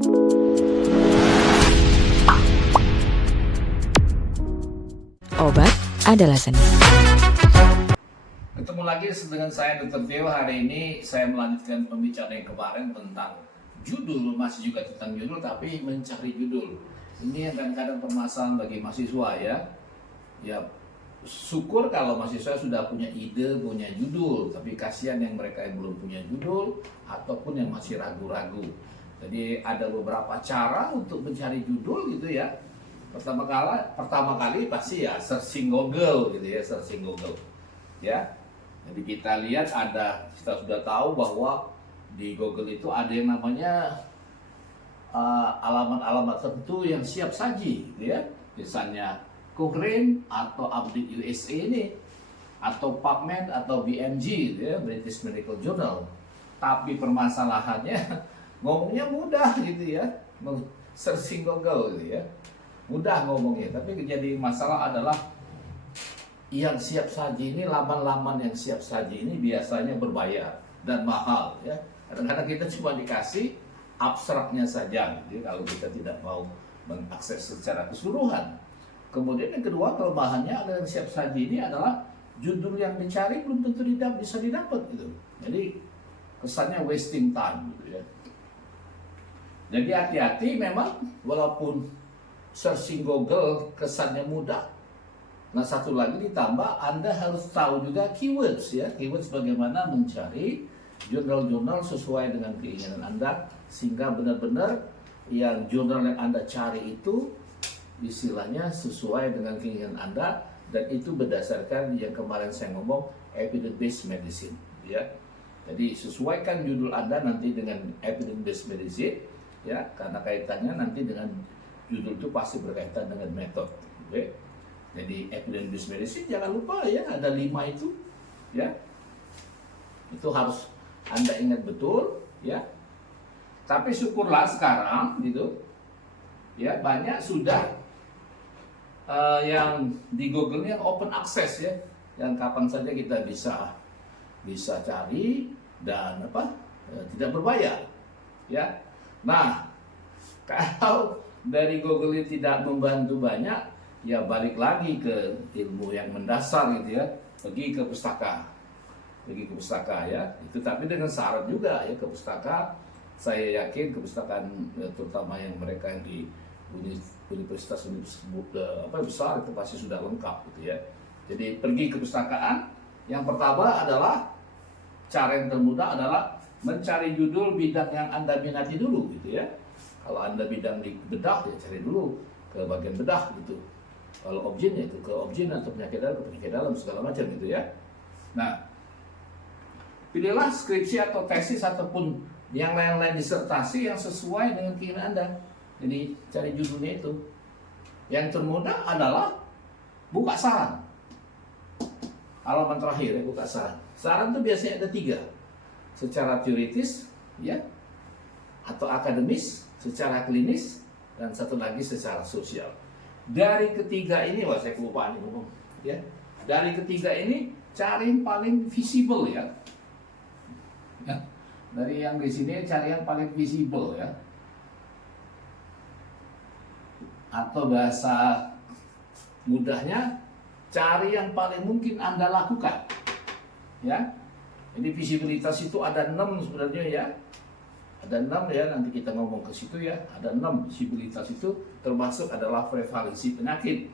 Obat adalah seni. Ketemu lagi dengan saya Dr. Theo. Hari ini saya melanjutkan pembicaraan yang kemarin tentang judul, masih juga tentang judul tapi mencari judul. Ini yang kadang-kadang permasalahan bagi mahasiswa ya. Ya syukur kalau mahasiswa sudah punya ide, punya judul, tapi kasihan yang mereka yang belum punya judul ataupun yang masih ragu-ragu. Jadi ada beberapa cara untuk mencari judul gitu ya. Pertama kali pasti ya searching Google gitu ya, searching Google. Ya. Jadi kita lihat kita sudah tahu bahwa di Google itu ada yang namanya alamat-alamat tertentu yang siap saji gitu ya. Misalnya Cochrane atau Update USA ini, atau PubMed atau BMJ gitu ya, British Medical Journal. Tapi permasalahannya ngomongnya mudah gitu ya, searching Google gitu ya. Mudah ngomongnya, tapi jadi masalah adalah yang siap saji ini, laman-laman yang siap saji ini biasanya berbayar dan mahal ya. Kadang-kadang kita cuma dikasih abstraknya saja gitu, kalau kita tidak mau mengakses secara keseluruhan. Kemudian yang kedua, kelemahannya adalah siap saji ini adalah judul yang dicari belum tentu bisa didapat gitu. Jadi kesannya wasting time gitu ya. Jadi hati-hati memang, walaupun searching Google kesannya mudah. Nah, satu lagi ditambah, Anda harus tahu juga keywords ya. Keywords bagaimana mencari jurnal-jurnal sesuai dengan keinginan Anda, sehingga benar-benar yang jurnal yang Anda cari itu istilahnya sesuai dengan keinginan Anda, dan itu berdasarkan yang kemarin saya ngomong evidence-based medicine ya. Jadi sesuaikan judul Anda nanti dengan evidence-based medicine ya, karena kaitannya nanti dengan judul itu pasti berkaitan dengan metode. Okay? Jadi evidence-based medicine jangan lupa ya, ada 5 itu ya. Itu harus Anda ingat betul ya. Tapi syukurlah sekarang gitu ya, banyak sudah yang di Google ini yang open access ya, yang kapan saja kita bisa cari dan tidak berbayar ya. Nah, kalau dari Google ini tidak membantu banyak, ya balik lagi ke ilmu yang mendasar gitu ya, pergi ke pustaka ya. Itu tapi dengan syarat juga ya, ke pustaka. Saya yakin kepustakaan terutama yang mereka yang di universitas besar itu pasti sudah lengkap gitu ya. Jadi pergi ke perpustakaan. Yang pertama adalah cara yang termudah adalah mencari judul bidang yang Anda minati dulu gitu ya. Kalau Anda bidang di bedah, ya cari dulu ke bagian bedah gitu. Kalau objinnya itu ke objin atau penyakit dalam segala macam gitu ya. Nah, pilihlah skripsi atau tesis ataupun yang lain-lain disertasi yang sesuai dengan keinginan Anda. Jadi cari judulnya itu. Yang termudah adalah buka saran. Halaman terakhir ya, buka saran. Saran itu biasanya ada 3. Secara teoritis ya, atau akademis, secara klinis, dan satu lagi secara sosial. Dari ketiga ini, saya kelupaan ini ngomong ya. Dari ketiga ini cari yang paling visible ya. Dari yang di sini cari yang paling visible ya. Atau bahasa mudahnya, cari yang paling mungkin Anda lakukan ya. Jadi visibilitas itu ada 6 sebenarnya ya. Ada 6 ya, nanti kita ngomong ke situ ya. Ada 6 visibilitas itu, termasuk adalah prevalensi penyakit.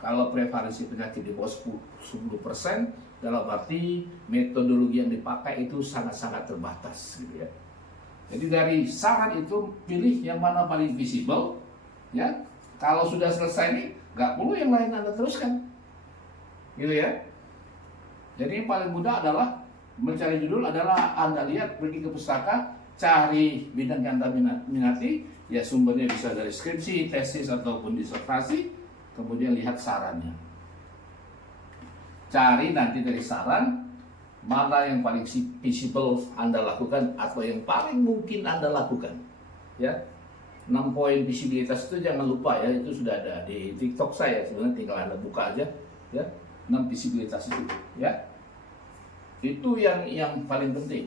Kalau prevalensi penyakit di bawah 10%, dalam arti metodologi yang dipakai itu sangat-sangat terbatas gitu ya. Jadi dari saran itu pilih yang mana paling visible ya. Kalau sudah selesai nih, nggak perlu yang lain Anda teruskan gitu ya. Jadi yang paling mudah adalah mencari judul adalah Anda lihat, pergi ke pustaka, cari bidang yang Anda minati ya, sumbernya bisa dari skripsi, tesis ataupun disertasi, kemudian lihat sarannya. Cari nanti dari saran mana yang paling visible Anda lakukan atau yang paling mungkin Anda lakukan ya. 6 poin visibilitas itu jangan lupa ya, itu sudah ada di TikTok saya, sebenarnya tinggal Anda buka aja ya, 6 visibilitas itu ya. Itu yang paling penting.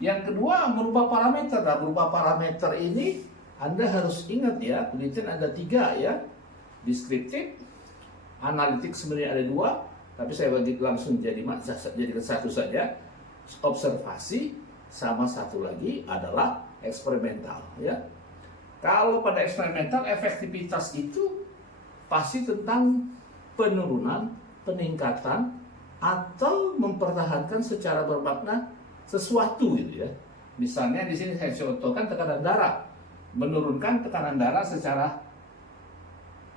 Yang kedua, merubah parameter. Nah, merubah parameter ini Anda harus ingat ya, penelitian ada 3 ya. Deskriptif, analitik sebenarnya ada 2, tapi saya bagi langsung jadi satu saja. Observasi, sama satu lagi adalah eksperimental ya. Kalau pada eksperimental, efektivitas itu pasti tentang penurunan, peningkatan, atau mempertahankan secara bermakna sesuatu gitu ya. Misalnya di sini saya contohkan tekanan darah, menurunkan tekanan darah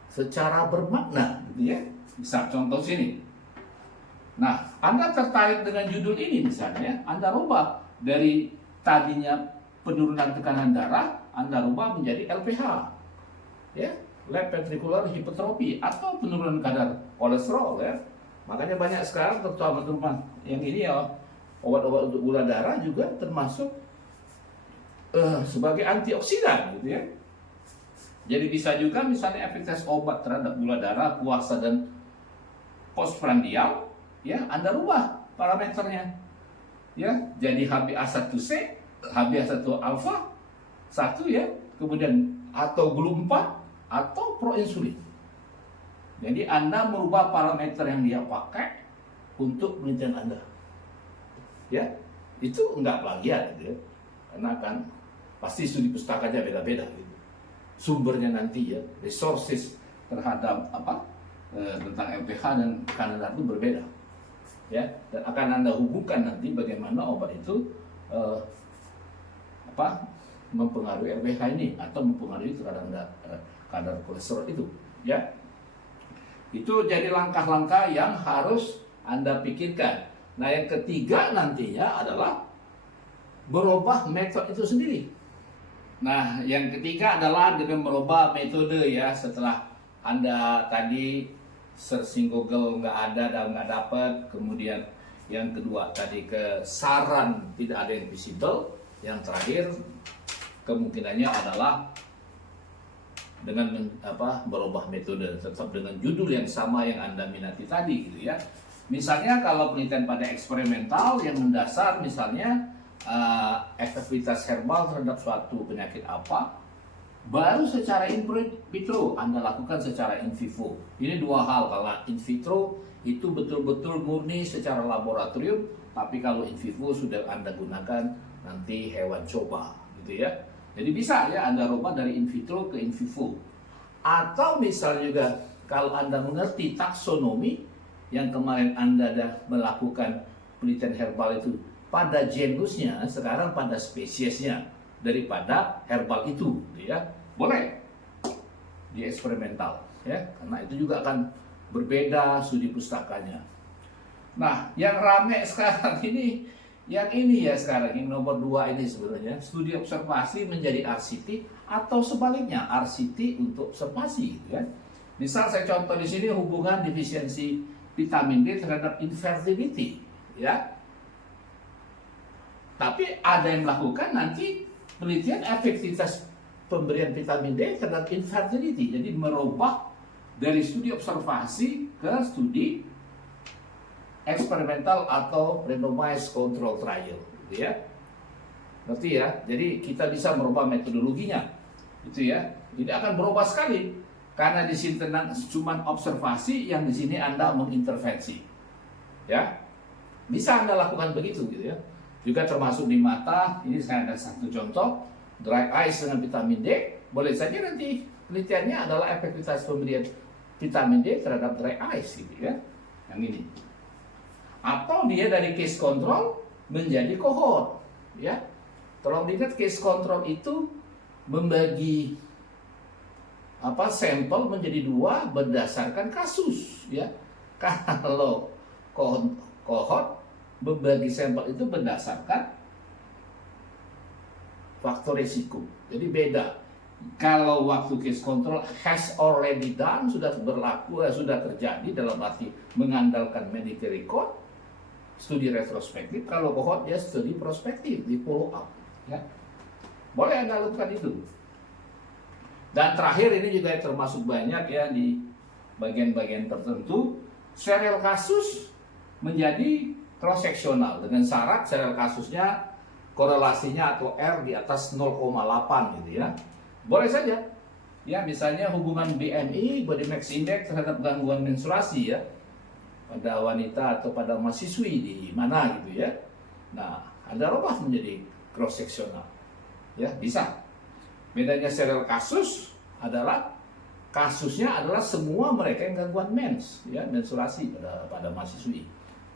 secara bermakna gitu ya. Bisa contoh sini. Nah, Anda tertarik dengan judul ini misalnya, Anda rubah dari tadinya penurunan tekanan darah, Anda rubah menjadi LPH. Ya, left ventricular hypertrophy atau penurunan kadar kolesterol ya. Makanya banyak sekarang terutama yang ini ya, obat-obat untuk gula darah juga termasuk sebagai antioksidan gitu ya. Jadi bisa juga misalnya efektivitas obat terhadap gula darah, puasa dan postprandial ya, Anda rubah parameternya. Ya, jadi HbA1c, HbA1 alfa 1 ya, kemudian atau GLU-4 atau proinsulin. Jadi Anda merubah parameter yang dia pakai untuk penelitian Anda. Ya, itu enggak plagiat gitu ya. Karena kan pasti studi pustakanya beda-beda gitu. Sumbernya nanti ya, resources terhadap tentang LPH dan kadar itu berbeda. Ya, dan akan Anda hubungkan nanti bagaimana obat itu mempengaruhi LPH ini atau mempengaruhi terhadap kadar kolesterol itu, ya. Itu jadi langkah-langkah yang harus Anda pikirkan. Nah, yang ketiga nantinya adalah berubah metode itu sendiri. Nah, yang ketiga adalah dengan merubah metode ya. Setelah Anda tadi searching Google nggak ada dan nggak dapat, kemudian yang kedua tadi ke saran tidak ada yang visible, yang terakhir kemungkinannya adalah dengan berubah metode tetap dengan judul yang sama yang Anda minati tadi gitu ya. Misalnya kalau penelitian pada eksperimental yang mendasar misalnya efektivitas herbal terhadap suatu penyakit apa, baru secara in vitro Anda lakukan secara in vivo. Ini 2 hal. Kalau in vitro itu betul-betul murni secara laboratorium, tapi kalau in vivo sudah Anda gunakan nanti hewan coba gitu ya. Jadi bisa ya Anda rubah dari in vitro ke in vivo. Atau misalnya juga kalau Anda mengerti taksonomi yang kemarin Anda sudah melakukan penelitian herbal itu pada genusnya, sekarang pada spesiesnya daripada herbal itu ya. Boleh di eksperimental ya, karena itu juga akan berbeda studi pustakanya. Nah, yang rame sekarang ini yang ini ya sekarang ini nomor 2 ini sebenarnya studi observasi menjadi RCT atau sebaliknya RCT untuk observasi gitu kan. Misal saya contoh di sini hubungan defisiensi vitamin D terhadap infertility ya. Tapi ada yang melakukan nanti penelitian efektivitas pemberian vitamin D terhadap infertility. Jadi merubah dari studi observasi ke studi eksperimental atau randomized control trial gitu ya. Ngerti ya? Jadi kita bisa merubah metodologinya. Itu ya. Jadi akan berubah sekali karena di sini cuma observasi, yang di sini Anda mengintervensi. Ya. Bisa Anda lakukan begitu gitu ya. Juga termasuk di mata, ini saya ada satu contoh, dry eyes dengan vitamin D. Boleh saja nanti penelitiannya adalah efektivitas pemberian vitamin D terhadap dry eyes gitu ya. Yang ini. Atau dia dari case control menjadi cohort ya. Tolong diingat, case control itu membagi sampel menjadi 2 berdasarkan kasus ya. Kalau cohort membagi sampel itu berdasarkan faktor risiko. Jadi beda. Kalau waktu case control has already done, sudah berlaku, sudah terjadi dalam arti mengandalkan medical record, studi retrospektif. Kalau cohort dia studi prospektif, di follow up ya. Boleh Anda lakukan itu. Dan terakhir ini juga termasuk banyak ya di bagian-bagian tertentu, serial kasus menjadi cross-seksional dengan syarat serial kasusnya korelasinya atau R di atas 0,8 gitu ya. Boleh saja. Ya, misalnya hubungan BMI, body mass index terhadap gangguan menstruasi ya, pada wanita atau pada mahasiswi di mana gitu ya. Nah, ada rubah menjadi cross seksional. Ya, bisa. Bedanya serial kasus adalah kasusnya adalah semua mereka yang gangguan mens, ya, menstruasi pada mahasiswi.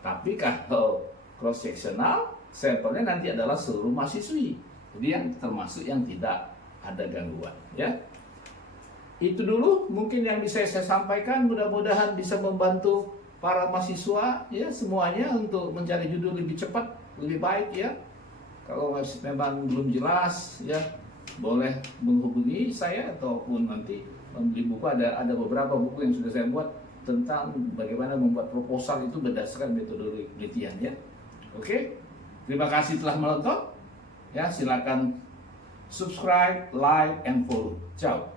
Tapi kalau cross seksional, sampelnya nanti adalah seluruh mahasiswi. Jadi yang termasuk yang tidak ada gangguan, ya. Itu dulu mungkin yang bisa saya sampaikan, mudah-mudahan bisa membantu para mahasiswa ya semuanya untuk mencari judul lebih cepat, lebih baik ya. Kalau memang belum jelas ya, boleh menghubungi saya ataupun nanti membeli buku. Ada beberapa buku yang sudah saya buat tentang bagaimana membuat proposal itu berdasarkan metode penelitian ya. Oke, terima kasih telah menonton. Ya, silakan subscribe, like, and follow. Ciao.